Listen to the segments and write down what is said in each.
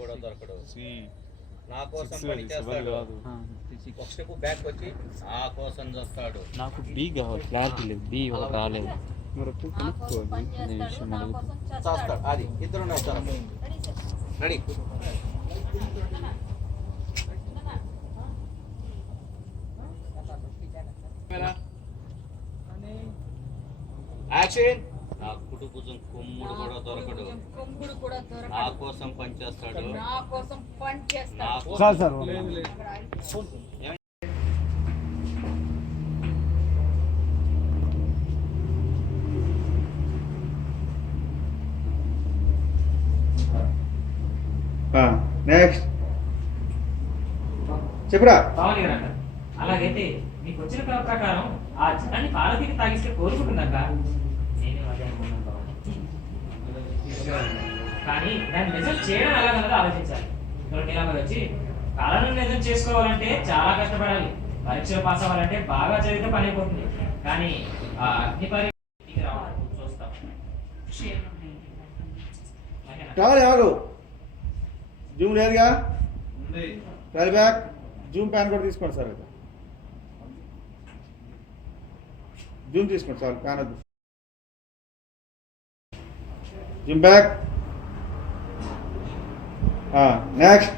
కూడా దొరకడు. నా కోసం పని చేస్తాడు. ఒక స్టెప్ బ్యాక్ వచ్చి నా కోసం చేస్తాడు. నాకు బి కావాలి, క్లారిటీ లేదు. బి రాలేదు. చేస్తాడు. అది ఇద్దరు రెడీ. యాక్షన్. నా కుటుంబం కొమ్ముడు కూడా దొరకడు. నా కోసం పనిచేస్తాడు. నెక్స్ట్ చెప్పురా. అలాగైతే మీకు వచ్చిన కళ ప్రకారం ఆ చిత్రాన్ని పాలతీకి తాగిస్తే కోరుకుంటుందక్క. కానీ దాన్ని నిజం చేయడం ఎలాగన్నది ఆలోచించాలి. ఇలా వచ్చి కళను నిజం చేసుకోవాలంటే చాలా కష్టపడాలి. పరీక్షలు పాస్ అవ్వాలంటే బాగా చదివితే పని అయిపోతుంది. కానీ ఆ అగ్ని పరీక్ష రావడం చూస్తాం. జూమ్ లేదుగా, ట్రై బ్యాక్. జూమ్ ప్యాన్ కూడా తీసుకోండి సార్. జూమ్ తీసుకోండి సార్, ప్యాన్ వద్దు. Zoom back. నెక్స్ట్.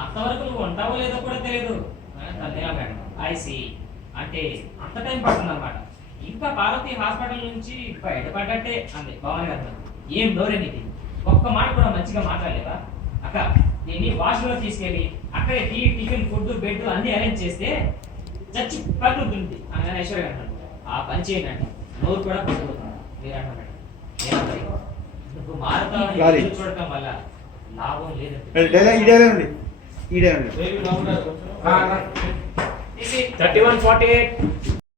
అంతవరకు నువ్వు ఉంటావో లేదో కూడా తెలియదు. ఐసి అంటే అంత టైం పడుతుంది అనమాట. ఇంకా పార్వతి హాస్పిటల్ నుంచి బయటపడ్డట్టే అంది భవాని గారు. ఏం డోరేనికి ఒక్క మాట కూడా మంచిగా మాట్లాడలేదా అక్క? దీన్ని వాష్రూమ్ లో తీసుకెళ్ళి అక్కడే టీ, టిఫిన్, ఫుడ్, బెడ్ అన్ని అరేంజ్ చేస్తే చచ్చి పట్టుతుంది అని ఐశ్వర్య అంటాడు. ఆ పని చేయండి, నోరు కూడా పట్టుకుంటుంది. మీరు అంటున్నాడు నువ్వు మారుతావు చూడటం వల్ల లాభం లేదు. 3148